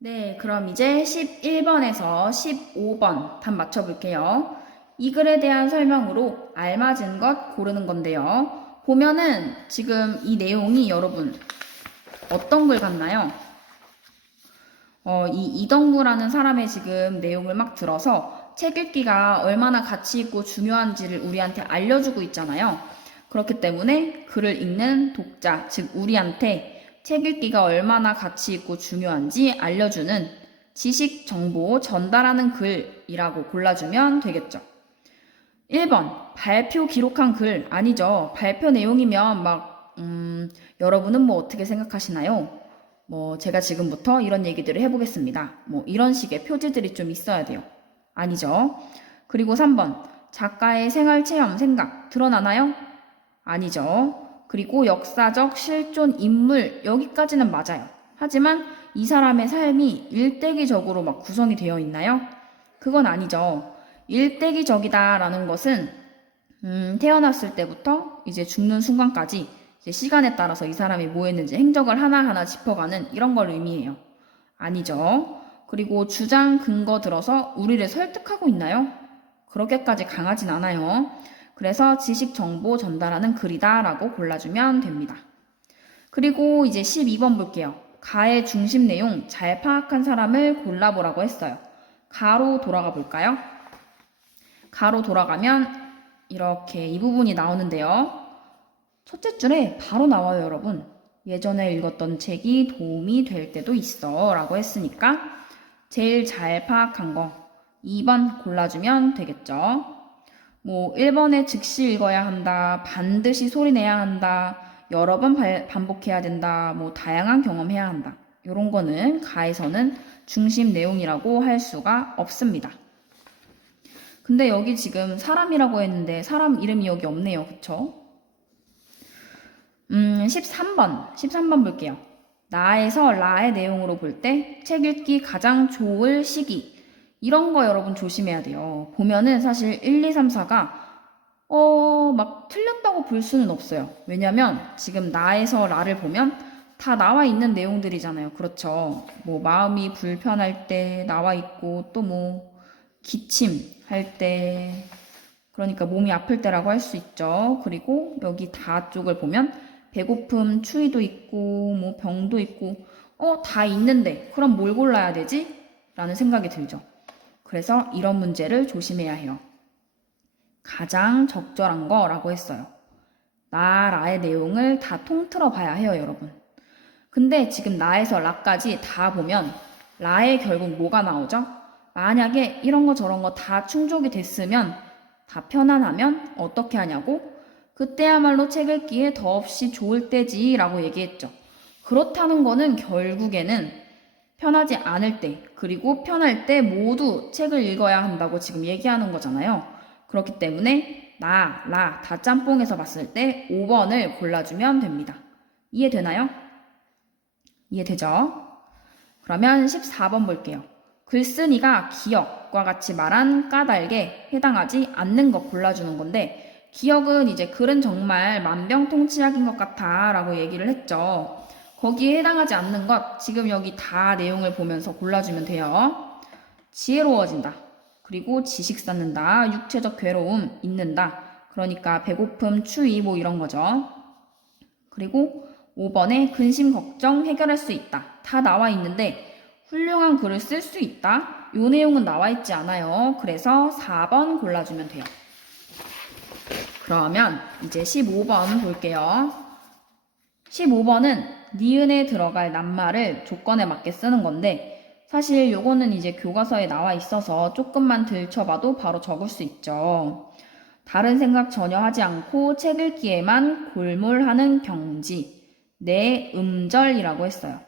네, 그럼 이제 11번에서 15번 답 맞춰볼게요. 이 글에 대한 설명으로 알맞은 것 고르는 건데요. 보면은 지금 이 내용이 여러분 어떤 글 같나요? 이 이덕무라는 사람의 지금 내용을 막 들어서 책 읽기가 얼마나 가치 있고 중요한지를 우리한테 알려주고 있잖아요. 그렇기 때문에 글을 읽는 독자, 즉 우리한테 책 읽기가 얼마나 가치 있고 중요한지 알려주는 지식 정보 전달하는 글이라고 골라주면 되겠죠. 1번, 발표 기록한 글 아니죠. 발표 내용이면 여러분은 뭐 어떻게 생각하시나요? 제가 지금부터 이런 얘기들을 해보겠습니다. 이런 식의 표지들이 좀 있어야 돼요. 아니죠. 그리고 3번, 작가의 생활 체험, 생각 드러나나요? 아니죠. 그리고 역사적 실존 인물, 여기까지는 맞아요. 하지만 이 사람의 삶이 일대기적으로 막 구성이 되어 있나요? 그건 아니죠. 일대기적이다라는 것은 태어났을 때부터 이제 죽는 순간까지 이제 시간에 따라서 이 사람이 뭐 했는지 행적을 하나하나 짚어가는 이런 걸 의미해요. 아니죠. 그리고 주장 근거 들어서 우리를 설득하고 있나요? 그렇게까지 강하진 않아요. 그래서 지식 정보 전달하는 글이다라고 골라주면 됩니다. 그리고 이제 12번 볼게요. 가의 중심 내용 잘 파악한 사람을 골라보라고 했어요. 가로 돌아가 볼까요? 가로 돌아가면 이렇게 이 부분이 나오는데요. 첫째 줄에 바로 나와요, 여러분. 예전에 읽었던 책이 도움이 될 때도 있어 라고 했으니까 제일 잘 파악한 거 2번 골라주면 되겠죠. 1번에 즉시 읽어야 한다, 반드시 소리내야 한다, 여러 번 반복해야 된다, 다양한 경험해야 한다. 이런 거는 가에서는 중심 내용이라고 할 수가 없습니다. 근데 여기 지금 사람이라고 했는데 사람 이름이 여기 없네요. 그쵸? 13번 볼게요. 나에서 라의 내용으로 볼 때 책 읽기 가장 좋을 시기. 이런 거 여러분 조심해야 돼요. 보면은 사실 1, 2, 3, 4가 막 틀렸다고 볼 수는 없어요. 왜냐면 지금 나에서 라를 보면 다 나와 있는 내용들이잖아요. 그렇죠. 마음이 불편할 때 나와 있고 또 기침할 때 그러니까 몸이 아플 때라고 할 수 있죠. 그리고 여기 다 쪽을 보면 배고픔, 추위도 있고 병도 있고 다 있는데 그럼 뭘 골라야 되지? 라는 생각이 들죠. 그래서 이런 문제를 조심해야 해요. 가장 적절한 거라고 했어요. 나라의 내용을 다 통틀어 봐야 해요, 여러분. 근데 지금 나에서 라까지 다 보면 라에 결국 뭐가 나오죠? 만약에 이런 거 저런 거 다 충족이 됐으면 다 편안하면 어떻게 하냐고? 그때야말로 책 읽기에 더없이 좋을 때지 라고 얘기했죠. 그렇다는 거는 결국에는 편하지 않을 때 그리고 편할 때 모두 책을 읽어야 한다고 지금 얘기하는 거잖아요. 그렇기 때문에 나, 라 다 짬뽕해서 봤을 때 5번을 골라주면 됩니다. 이해되나요? 이해되죠? 그러면 14번 볼게요. 글쓴이가 기억과 같이 말한 까닭에 해당하지 않는 것 골라주는 건데 기억은 이제 글은 정말 만병통치약인 것 같아 라고 얘기를 했죠. 거기에 해당하지 않는 것 지금 여기 다 내용을 보면서 골라주면 돼요. 지혜로워진다. 그리고 지식 쌓는다. 육체적 괴로움 있는다. 그러니까 배고픔, 추위 이런 거죠. 그리고 5번에 근심, 걱정 해결할 수 있다. 다 나와 있는데 훌륭한 글을 쓸 수 있다. 요 내용은 나와 있지 않아요. 그래서 4번 골라주면 돼요. 그러면 이제 15번 볼게요. 15번은 니은에 들어갈 낱말을 조건에 맞게 쓰는 건데 사실 요거는 이제 교과서에 나와 있어서 조금만 들춰봐도 바로 적을 수 있죠. 다른 생각 전혀 하지 않고 책 읽기에만 골몰하는 경지. 내 음절이라고 했어요.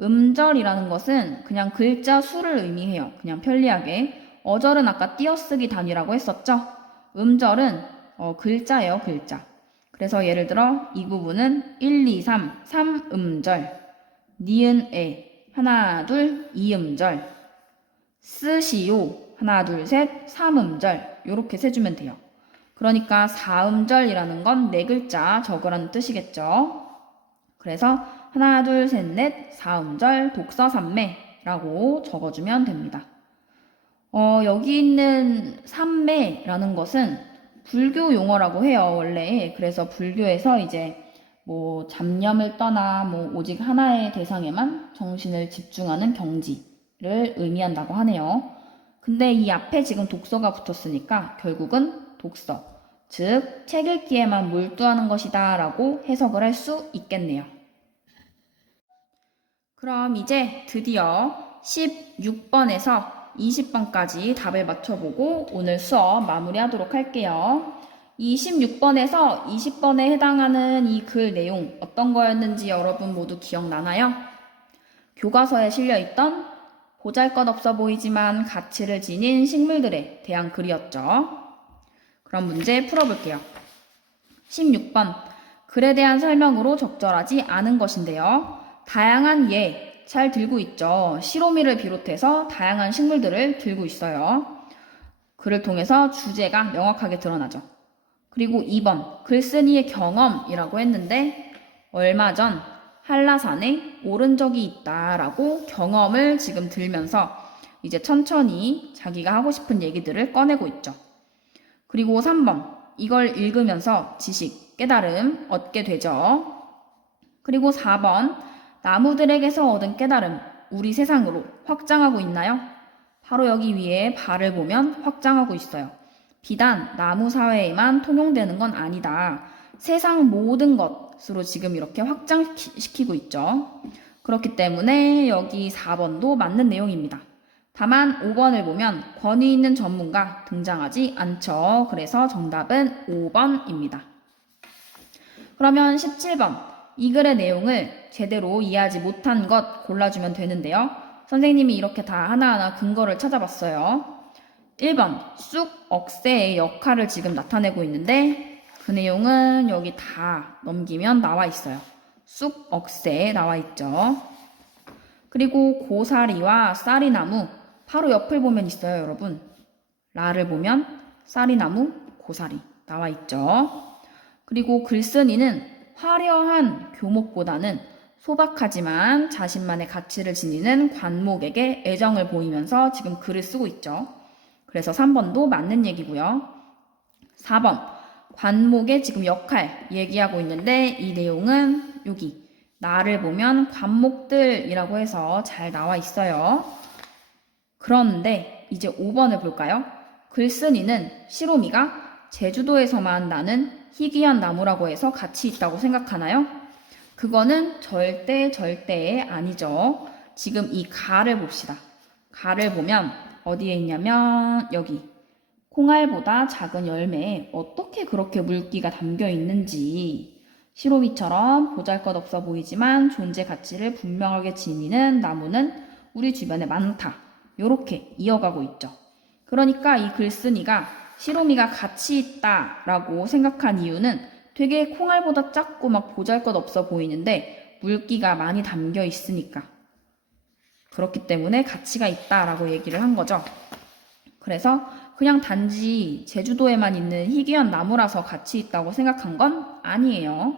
음절이라는 것은 그냥 글자 수를 의미해요. 그냥 편리하게. 어절은 아까 띄어쓰기 단위라고 했었죠? 음절은 글자예요, 글자. 그래서 예를 들어 이 부분은 1, 2, 3, 3음절. 니은, 에, 하나, 둘, 2음절. 쓰시오, 하나, 둘, 셋, 3음절. 요렇게 세주면 돼요. 그러니까 4음절이라는 건 4글자 적으라는 뜻이겠죠. 그래서 하나, 둘, 셋, 넷, 4음절, 독서, 삼매 라고 적어주면 됩니다. 여기 있는 삼매라는 것은 불교 용어라고 해요, 원래. 그래서 불교에서 이제 뭐 잡념을 떠나 뭐 오직 하나의 대상에만 정신을 집중하는 경지를 의미한다고 하네요. 근데 이 앞에 지금 독서가 붙었으니까 결국은 독서, 즉 책 읽기에만 몰두하는 것이다 라고 해석을 할 수 있겠네요. 그럼 이제 드디어 16번에서 20번까지 답을 맞춰보고 오늘 수업 마무리하도록 할게요. 이 16번에서 20번에 해당하는 이 글 내용 어떤 거였는지 여러분 모두 기억나나요? 교과서에 실려있던 보잘것없어 보이지만 가치를 지닌 식물들에 대한 글이었죠. 그럼 문제 풀어볼게요. 16번 글에 대한 설명으로 적절하지 않은 것인데요. 다양한 예, 잘 들고 있죠. 시로미를 비롯해서 다양한 식물들을 들고 있어요. 글을 통해서 주제가 명확하게 드러나죠. 그리고 2번 글쓴이의 경험이라고 했는데 얼마 전 한라산에 오른 적이 있다라고 경험을 지금 들면서 이제 천천히 자기가 하고 싶은 얘기들을 꺼내고 있죠. 그리고 3번 이걸 읽으면서 지식, 깨달음 얻게 되죠. 그리고 4번 나무들에게서 얻은 깨달음 우리 세상으로 확장하고 있나요? 바로 여기 위에 발을 보면 확장하고 있어요. 비단 나무 사회에만 통용되는 건 아니다. 세상 모든 것으로 지금 이렇게 확장시키고 있죠. 그렇기 때문에 여기 4번도 맞는 내용입니다. 다만 5번을 보면 권위 있는 전문가 등장하지 않죠. 그래서 정답은 5번입니다. 그러면 17번 이 글의 내용을 제대로 이해하지 못한 것 골라주면 되는데요. 선생님이 이렇게 다 하나하나 근거를 찾아봤어요. 1번 쑥 억새의 역할을 지금 나타내고 있는데 그 내용은 여기 다 넘기면 나와 있어요. 쑥 억새 나와 있죠. 그리고 고사리와 쌀이나무 바로 옆을 보면 있어요, 여러분. 라를 보면 쌀이나무, 고사리 나와 있죠. 그리고 글쓴이는 화려한 교목보다는 소박하지만 자신만의 가치를 지니는 관목에게 애정을 보이면서 지금 글을 쓰고 있죠. 그래서 3번도 맞는 얘기고요. 4번 관목의 지금 역할 얘기하고 있는데 이 내용은 여기 나를 보면 관목들이라고 해서 잘 나와 있어요. 그런데 이제 5번을 볼까요? 글쓴이는 시로미가 제주도에서만 나는 희귀한 나무라고 해서 가치 있다고 생각하나요? 그거는 절대에 아니죠. 지금 이 가를 봅시다. 가를 보면 어디에 있냐면 여기 콩알보다 작은 열매에 어떻게 그렇게 물기가 담겨 있는지 시로미처럼 보잘것없어 보이지만 존재 가치를 분명하게 지니는 나무는 우리 주변에 많다. 요렇게 이어가고 있죠. 그러니까 이 글쓴이가 시로미가 가치 있다라고 생각한 이유는 되게 콩알보다 작고 막 보잘것없어 보이는데 물기가 많이 담겨 있으니까 그렇기 때문에 가치가 있다라고 얘기를 한 거죠. 그래서 그냥 단지 제주도에만 있는 희귀한 나무라서 가치 있다고 생각한 건 아니에요.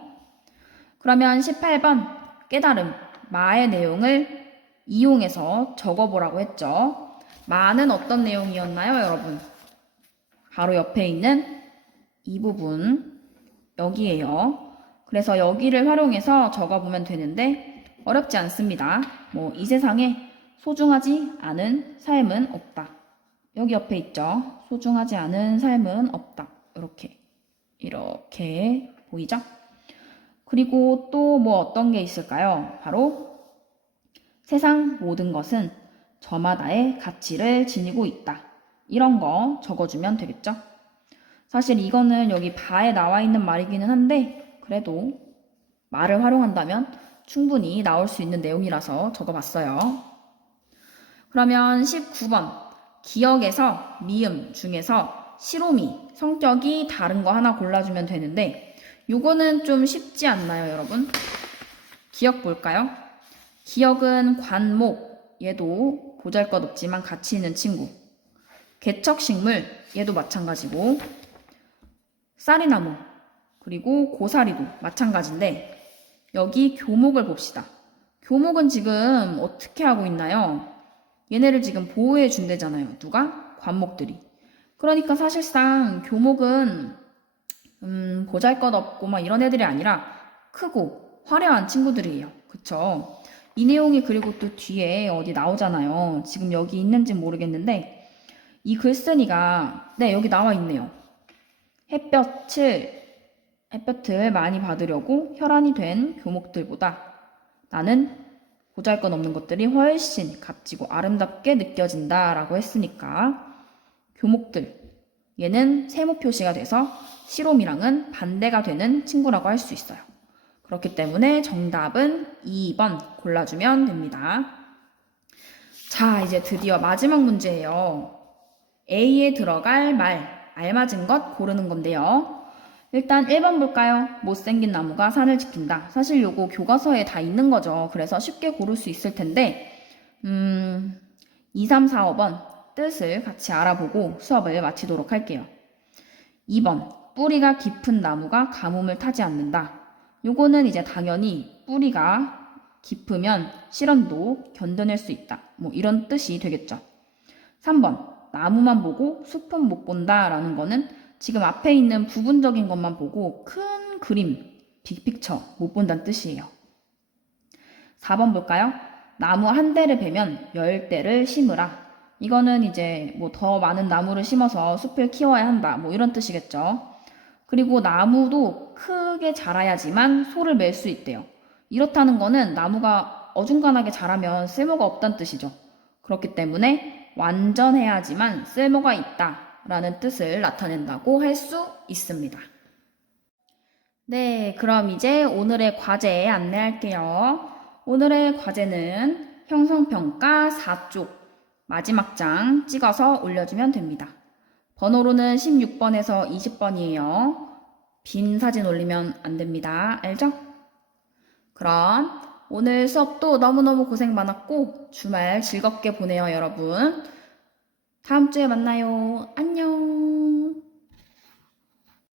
그러면 18번 깨달음, 마의 내용을 이용해서 적어보라고 했죠. 마는 어떤 내용이었나요, 여러분? 바로 옆에 있는 이 부분, 여기에요. 그래서 여기를 활용해서 적어보면 되는데 어렵지 않습니다. 뭐 이 세상에 소중하지 않은 삶은 없다. 여기 옆에 있죠. 소중하지 않은 삶은 없다. 이렇게 보이죠? 그리고 또 뭐 어떤 게 있을까요? 바로 세상 모든 것은 저마다의 가치를 지니고 있다. 이런 거 적어주면 되겠죠? 사실 이거는 여기 바에 나와 있는 말이기는 한데 그래도 말을 활용한다면 충분히 나올 수 있는 내용이라서 적어봤어요. 그러면 19번 기억에서 미음 중에서 시로미 성격이 다른 거 하나 골라주면 되는데 요거는 좀 쉽지 않나요, 여러분? 기억 볼까요? 기억은 관목, 얘도 보잘것없지만 가치 있는 친구. 개척식물, 얘도 마찬가지고 쌀이나무, 그리고 고사리도 마찬가지인데 여기 교목을 봅시다. 교목은 지금 어떻게 하고 있나요? 얘네를 지금 보호해 준대잖아요. 누가? 관목들이. 그러니까 사실상 교목은 보잘것없고 막 이런 애들이 아니라 크고 화려한 친구들이에요. 그쵸? 이 내용이 그리고 또 뒤에 어디 나오잖아요. 지금 여기 있는지 모르겠는데 이 글쓴이가 네 여기 나와 있네요. 햇볕을 많이 받으려고 혈안이 된 교목들보다 나는 보잘것없는 것들이 훨씬 값지고 아름답게 느껴진다 라고 했으니까 교목들 얘는 세모 표시가 돼서 시롬이랑은 반대가 되는 친구라고 할 수 있어요. 그렇기 때문에 정답은 2번 골라주면 됩니다. 자, 이제 드디어 마지막 문제예요. A에 들어갈 말, 알맞은 것 고르는 건데요. 일단 1번 볼까요? 못생긴 나무가 산을 지킨다. 사실 요거 교과서에 다 있는 거죠. 그래서 쉽게 고를 수 있을 텐데 2, 3, 4, 5번 뜻을 같이 알아보고 수업을 마치도록 할게요. 2번 뿌리가 깊은 나무가 가뭄을 타지 않는다. 요거는 이제 당연히 뿌리가 깊으면 시련도 견뎌낼 수 있다. 뭐 이런 뜻이 되겠죠. 3번 나무만 보고 숲은 못 본다 라는 거는 지금 앞에 있는 부분적인 것만 보고 큰 그림, 빅픽처 못 본다는 뜻이에요. 4번 볼까요? 나무 한 대를 베면 10대를 심으라. 이거는 이제 뭐 더 많은 나무를 심어서 숲을 키워야 한다. 뭐 이런 뜻이겠죠. 그리고 나무도 크게 자라야지만 소를 맬 수 있대요. 이렇다는 거는 나무가 어중간하게 자라면 쓸모가 없다는 뜻이죠. 그렇기 때문에 완전해야지만 쓸모가 있다라는 뜻을 나타낸다고 할 수 있습니다. 네, 그럼 이제 오늘의 과제 안내할게요. 오늘의 과제는 형성평가 4쪽 마지막 장 찍어서 올려주면 됩니다. 번호로는 16번에서 20번이에요. 빈 사진 올리면 안 됩니다. 알죠? 그럼 오늘 수업도 너무너무 고생 많았고 주말 즐겁게 보내요, 여러분. 다음 주에 만나요. 안녕.